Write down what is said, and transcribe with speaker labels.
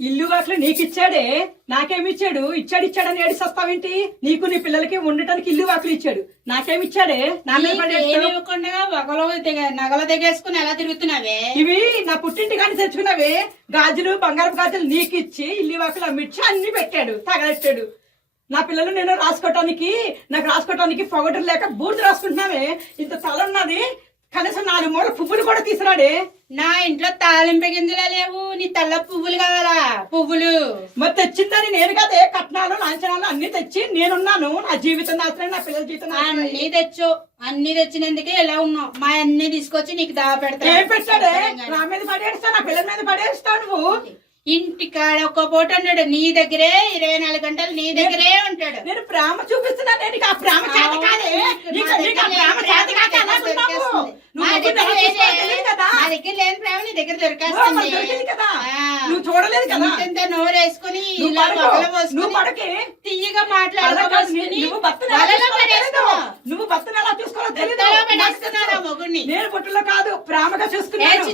Speaker 1: ఇల్లు వాటిలో నీకు ఇచ్చాడే నాకేమి ఇచ్చాడు ఇచ్చాడు ఇచ్చాడని ఏడిస్తావేంటి నీకు నీ పిల్లలకి ఉండటానికి ఇల్లు వాకులు ఇచ్చాడు. నాకేమి ఇచ్చాడే నా మీద
Speaker 2: ఏమి
Speaker 1: పడేస్తావు?
Speaker 2: ఇవ్వకుండా ఒకలో నగలు దిగేసుకుని ఎలా తిరుగుతున్నావే?
Speaker 1: ఇవి నా పుట్టింటి కానీ తెచ్చుకున్నవే. గాజులు బంగారపు గాజులు నీకు ఇచ్చి ఇల్లు వాకులు అమ్మిచ్చి అన్ని పెట్టాడు తగలెట్టాడు. నా పిల్లలు నేను రాసుకోవటానికి నాకు రాసుకోవటానికి పొగటం లేక బూడిద రాసుకుంటున్నావే. ఇంత తల ఉన్నది. కనీసం నాలుగు మూల పువ్వులు కూడా తీసుకురాడే?
Speaker 2: నా ఇంట్లో తాలింపు గింజలే లేవు. నీ తల్ల పువ్వులు కావాలా? పువ్వులు.
Speaker 1: మరి తెచ్చిందని నేను కదే కట్నాలు లాంఛనాలు అన్ని తెచ్చి నేనున్నాను. నా జీవితం నాశనం నా పిల్లల జీవితం.
Speaker 2: అన్ని తెచ్చు. అన్ని తెచ్చినందుకే ఇలా ఉన్నావు. మా అన్ని తీసుకొచ్చి నీకు దావ పెడతా
Speaker 1: ఏం పెట్టాడే? నా మీద పడేస్తా నా పిల్లల మీద పడేస్తావు నువ్వు?
Speaker 2: ఇంటికాడ ఒక్క పూట ఉన్నాడు నీ దగ్గరే ఇరవై నాలుగు గంటలు నీ దగ్గరే ఉంటాడు.
Speaker 1: నేను ప్రేమ చూపిస్తున్నా నేను నీకు ఆ ప్రేమ చేత కాదే. నీకు నీకు ఆ ప్రేమ చేత కాక ఎలాగున్నావు? నువ్వు
Speaker 2: మా
Speaker 1: ముగ్గురు
Speaker 2: దగ్గర
Speaker 1: తెలియదు. కదా?
Speaker 2: లేని ప్రేమ నీ దగ్గర దొరికేస్తుంది.
Speaker 1: నువ్వు చూడలేదు కదా?
Speaker 2: ఇంత నోరు వేసుకుని ఇలా
Speaker 1: నువ్వు పడకే.
Speaker 2: తీయగా మాట్లాడుకోసుకుని
Speaker 1: నువ్వు భర్తను ఎలా చూసుకోవాలో. నువ్వు భర్తను ఎలా.
Speaker 2: మొగుడిని.
Speaker 1: నేను పుట్టులో కాదు ప్రేమగా చూసుకున్నాను